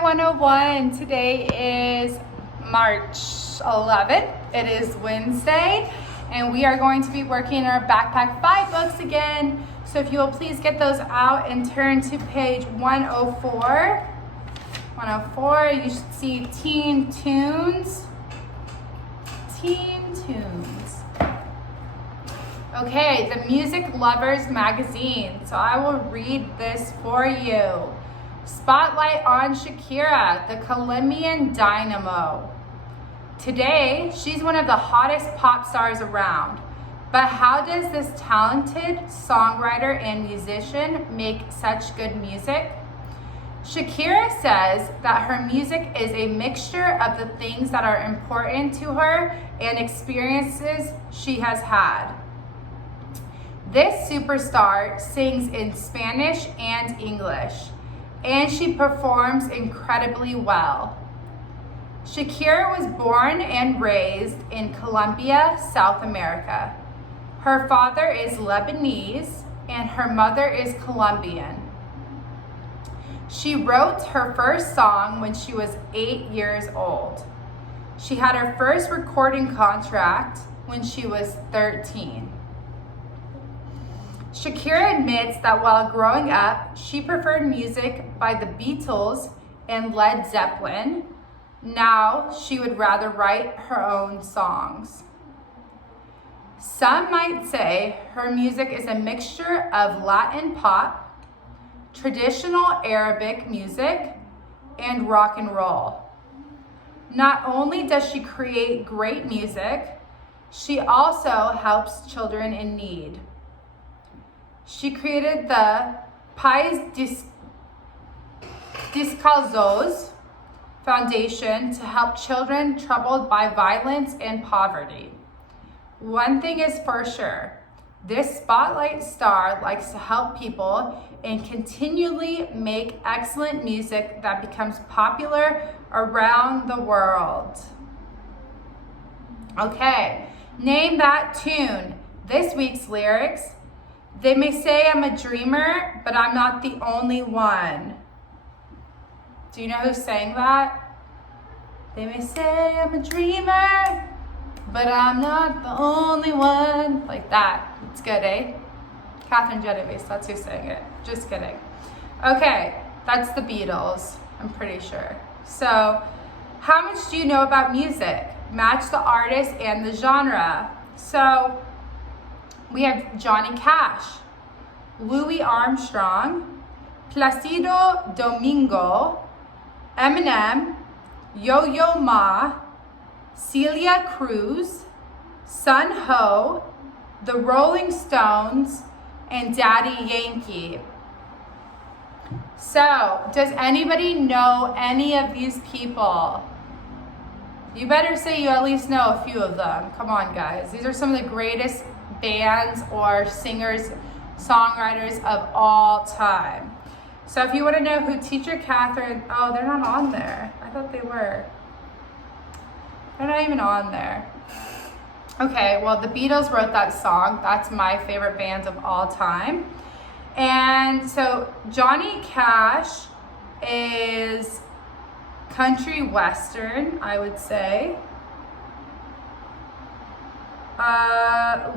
Hi 101. Today is March 11th. It is Wednesday, and we are going to be working our Backpack 5 books again. So if you will please get those out and turn to page 104. 104, you should see Teen Tunes. Teen Tunes. Okay, the Music Lovers magazine. So I will read this for you. Spotlight on Shakira, the Colombian dynamo. Today, she's one of the hottest pop stars around. But how does this talented songwriter and musician make such good music? Shakira says that her music is a mixture of the things that are important to her and experiences she has had. This superstar sings in Spanish and English, and she performs incredibly well. Shakira was born and raised in Colombia, South America. Her father is Lebanese and her mother is Colombian. She wrote her first song when she was 8 years old. She had her first recording contract when she was 13. Shakira admits that while growing up, she preferred music by the Beatles and Led Zeppelin. Now, she would rather write her own songs. Some might say her music is a mixture of Latin pop, traditional Arabic music, and rock and roll. Not only does she create great music, she also helps children in need. She created the Pais Descalzos Foundation to help children troubled by violence and poverty. One thing is for sure, this spotlight star likes to help people and continually make excellent music that becomes popular around the world. Okay, name that tune. This week's lyrics. They may say I'm a dreamer, but I'm not the only one. Do you know who sang that? They may say I'm a dreamer, but I'm not the only one. Like that. It's good, eh? Catherine Genovese, that's who sang it. Just kidding. Okay, that's the Beatles, I'm pretty sure. So, how much do you know about music? Match the artist and the genre. So, we have Johnny Cash, Louis Armstrong, Placido Domingo, Eminem, Yo-Yo Ma, Celia Cruz, Sun Ho, The Rolling Stones, and Daddy Yankee. So, does anybody know any of these people? You better say you at least know a few of them. Come on, guys. These are some of the greatest bands or singers, songwriters of all time. So if you want to know who Teacher Catherine, oh, they're not on there. I thought they were. They're not even on there. Okay, well, the Beatles wrote that song. That's my favorite band of all time. And so Johnny Cash is country western, I would say.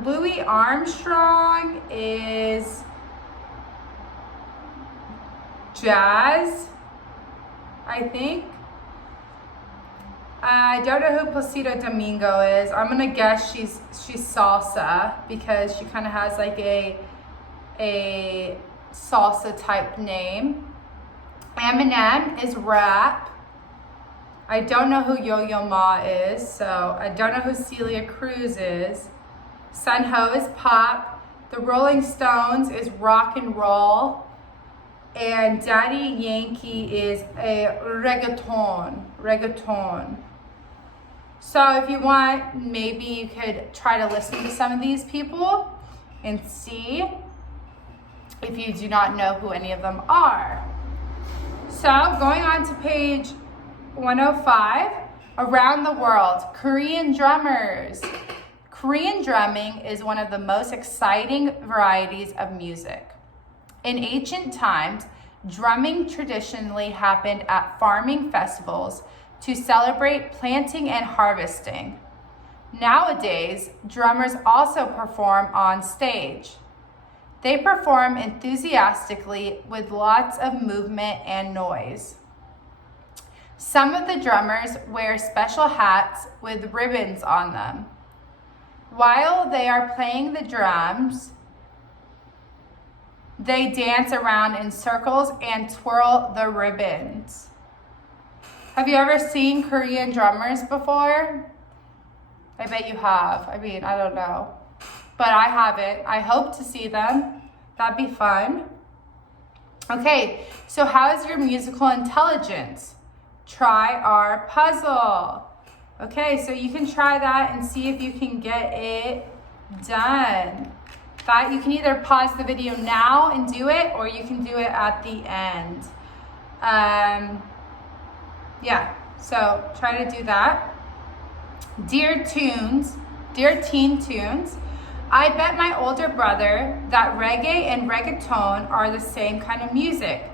Louis Armstrong is jazz, I think. I don't know who Placido Domingo is. I'm gonna guess she's salsa because she kind of has like a salsa type name. Eminem is rap. I don't know who Yo-Yo Ma is, so I don't know who Celia Cruz is. Sun Ho is pop. The Rolling Stones is rock and roll. And Daddy Yankee is a reggaeton. So if you want, maybe you could try to listen to some of these people and see if you do not know who any of them are. So going on to page 105, around the world, Korean drummers. Korean drumming is one of the most exciting varieties of music. In ancient times, drumming traditionally happened at farming festivals to celebrate planting and harvesting. Nowadays, drummers also perform on stage. They perform enthusiastically with lots of movement and noise. Some of the drummers wear special hats with ribbons on them. While they are playing the drums, they dance around in circles and twirl the ribbons. Have you ever seen Korean drummers before? I bet you have. I mean, I don't know. But I haven't. I hope to see them. That'd be fun. Okay, so how is your musical intelligence? Try our puzzle. Okay, so you can try that and see if you can get it done. That you can either pause the video now and do it, or you can do it at the end. Yeah, so try to do that. Dear Teen Tunes, I bet my older brother that reggae and reggaeton are the same kind of music.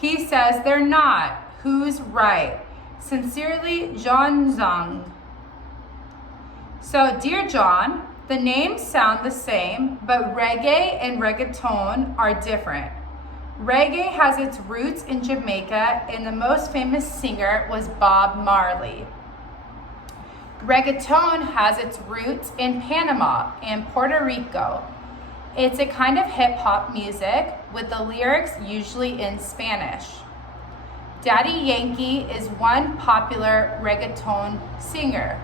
He says they're not. Who's right? Sincerely, John Zhang. So, dear John, the names sound the same, but reggae and reggaeton are different. Reggae has its roots in Jamaica, and the most famous singer was Bob Marley. Reggaeton has its roots in Panama and Puerto Rico. It's a kind of hip-hop music with the lyrics usually in Spanish. Daddy Yankee is one popular reggaeton singer.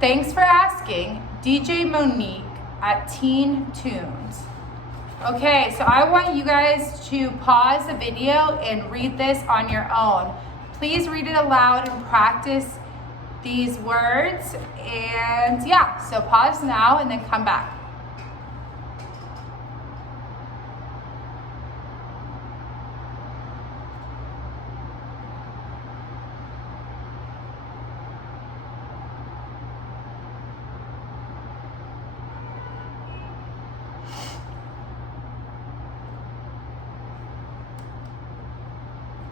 Thanks for asking, DJ Monique at Teen Tunes. Okay, so I want you guys to pause the video and read this on your own. Please read it aloud and practice these words. And yeah, so pause now and then come back.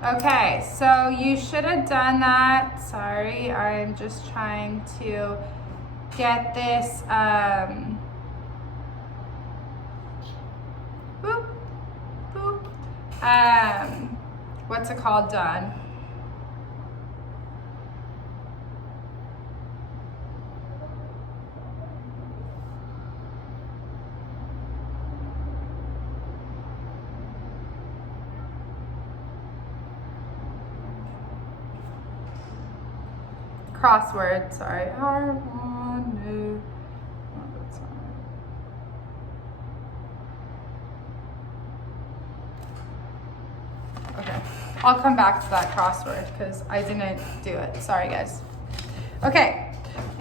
Okay, so you should have done that. Sorry, I'm just trying to get this, what's it called, done. Crossword, sorry. Okay, I'll come back to that crossword because I didn't do it. Sorry, guys. Okay,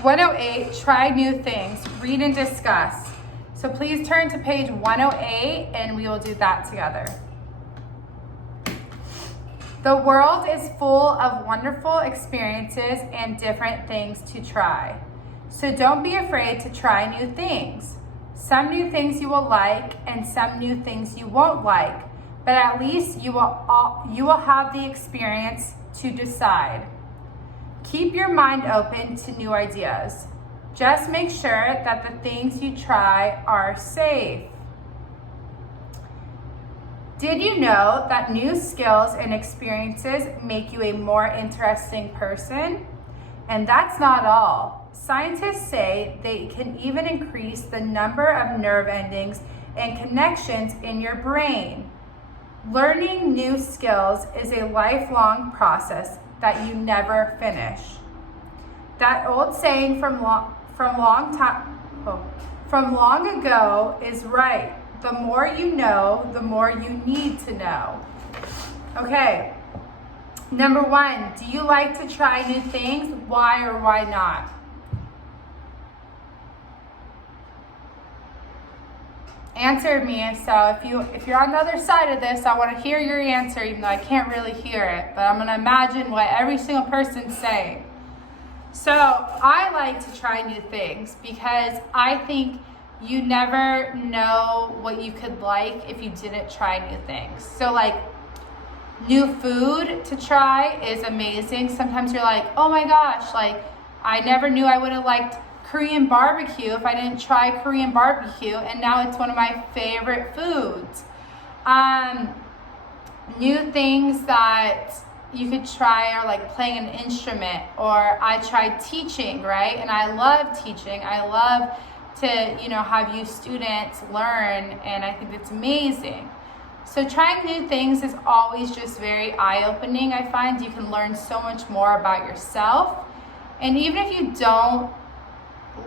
108, try new things, read and discuss. So please turn to page 108 and we will do that together. The world is full of wonderful experiences and different things to try. So don't be afraid to try new things. Some new things you will like and some new things you won't like, but at least you will have the experience to decide. Keep your mind open to new ideas. Just make sure that the things you try are safe. Did you know that new skills and experiences make you a more interesting person? And that's not all. Scientists say they can even increase the number of nerve endings and connections in your brain. Learning new skills is a lifelong process that you never finish. That old saying from long ago is right. The more you know, the more you need to know. Okay, number 1, do you like to try new things? Why or why not? Answer me. So if you're on the other side of this, I want to hear your answer, even though I can't really hear it. But I'm going to imagine what every single person's saying. So I like to try new things because I think you never know what you could like if you didn't try new things. So like, New food to try is amazing. Sometimes you're like, oh my gosh, like I never knew I would have liked Korean barbecue if I didn't try Korean barbecue, and now it's one of my favorite foods. New things that you could try are like playing an instrument, or I tried teaching, right? And I love teaching. I love to, have you students learn, and I think it's amazing. So trying new things is always just very eye-opening. I find you can learn so much more about yourself. And even if you don't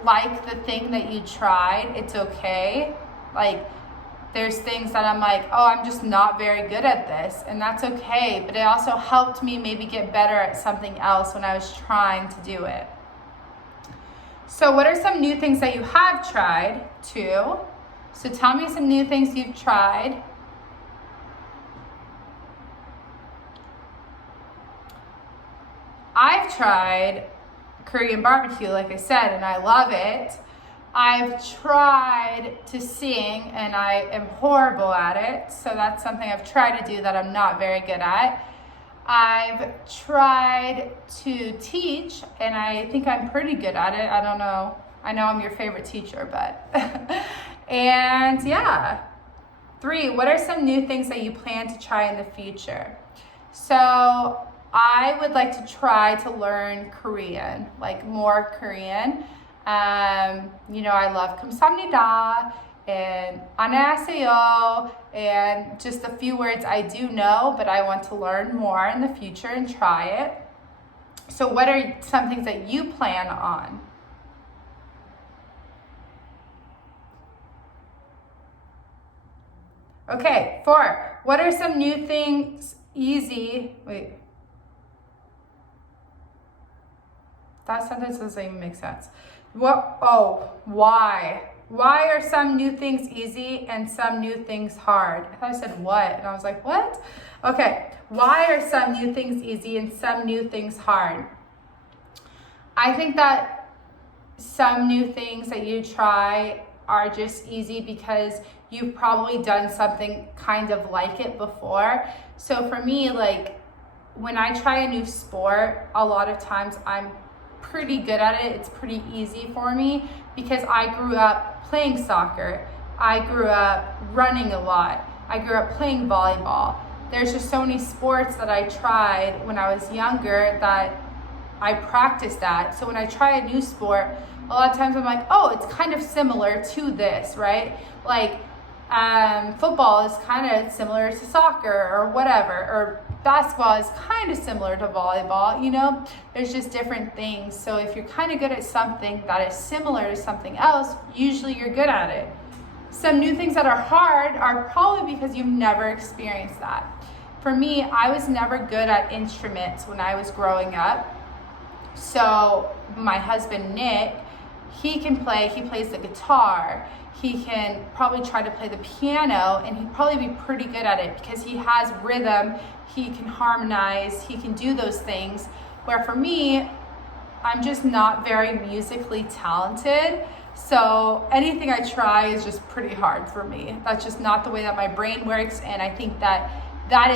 like the thing that you tried, it's okay. Like, there's things that I'm like, oh, I'm just not very good at this, and that's okay. But it also helped me maybe get better at something else when I was trying to do it. So what are some new things that you have tried too? So tell me some new things you've tried. I've tried Korean barbecue, like I said, and I love it. I've tried to sing, and I am horrible at it. So that's something I've tried to do that I'm not very good at. I've tried to teach, and I think I'm pretty good at it. I don't know. I know I'm your favorite teacher, but. And yeah. 3, what are some new things that you plan to try in the future? So I would like to try to learn Korean, like more Korean. I love 감사합니다 and 안녕하세요 and just a few words I do know, but I want to learn more in the future and try it. So what are some things that you plan on? Okay, 4, what are some new things that sentence doesn't even make sense. Why? Why are some new things easy and some new things hard? I thought I said what, and I was like, what? Okay, why are some new things easy and some new things hard? I think that some new things that you try are just easy because you've probably done something kind of like it before. So for me, like when I try a new sport, a lot of times I'm pretty good at it. It's pretty easy for me because I grew up playing soccer. I grew up running a lot. I grew up playing volleyball. There's just so many sports that I tried when I was younger that I practiced at. So when I try a new sport, a lot of times I'm like, oh, it's kind of similar to this, right? Like football is kind of similar to soccer or whatever, or basketball is kind of similar to volleyball, there's just different things. So if you're kind of good at something that is similar to something else, usually you're good at it. Some new things that are hard are probably because you've never experienced that. For me, I was never good at instruments when I was growing up. So my husband, Nick, he plays the guitar. He can probably try to play the piano, and he'd probably be pretty good at it because he has rhythm, he can harmonize, he can do those things. Where for me, I'm just not very musically talented. So anything I try is just pretty hard for me. That's just not the way that my brain works. And I think that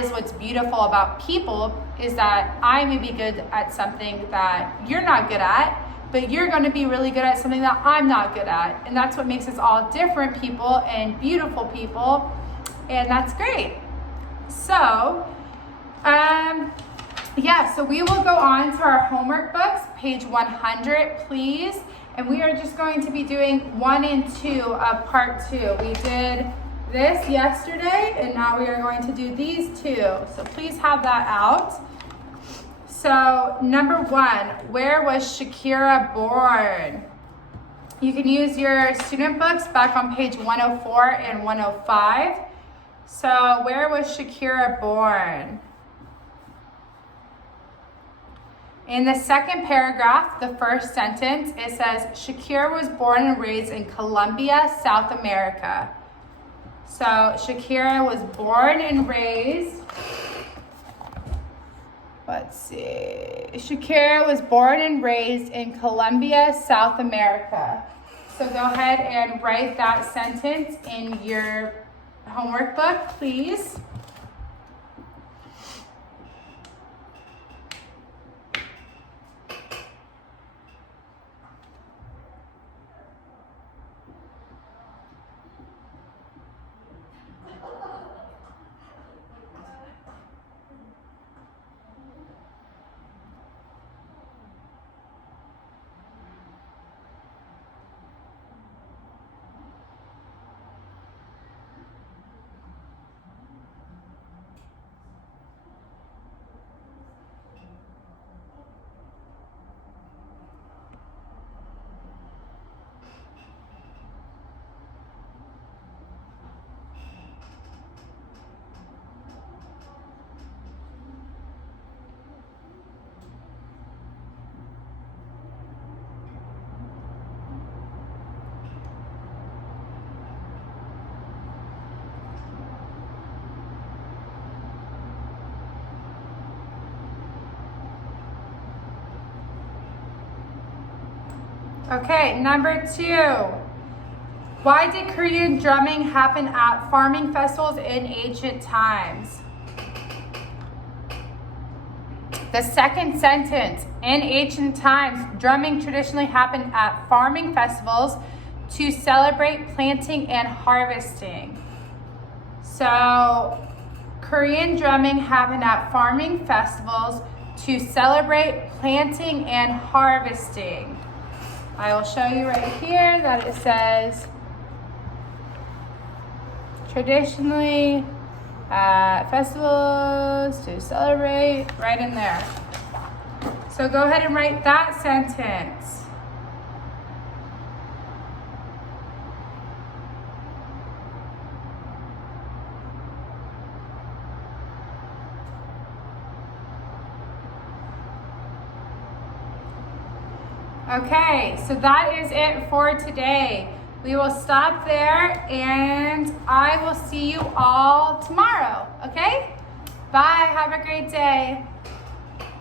is what's beautiful about people, is that I may be good at something that you're not good at, but you're going to be really good at something that I'm not good at. And that's what makes us all different people and beautiful people. And that's great. So, so we will go on to our homework books, page 100, please. And we are just going to be doing 1 and 2 of part 2. We did this yesterday, and now we are going to do these 2. So please have that out. So number 1, where was Shakira born? You can use your student books back on page 104 and 105. So where was Shakira born? In the second paragraph, the first sentence, it says, Shakira was born and raised in Colombia, South America. So Shakira was born and raised, Shakira was born and raised in Colombia, South America. So go ahead and write that sentence in your homework book, please. Okay, number 2. Why did Korean drumming happen at farming festivals in ancient times? The second sentence, in ancient times, drumming traditionally happened at farming festivals to celebrate planting and harvesting. So, Korean drumming happened at farming festivals to celebrate planting and harvesting. I will show you right here that it says traditionally at festivals to celebrate, right in there. So go ahead and write that sentence. Okay, so that is it for today. We will stop there and I will see you all tomorrow, okay? Bye, have a great day.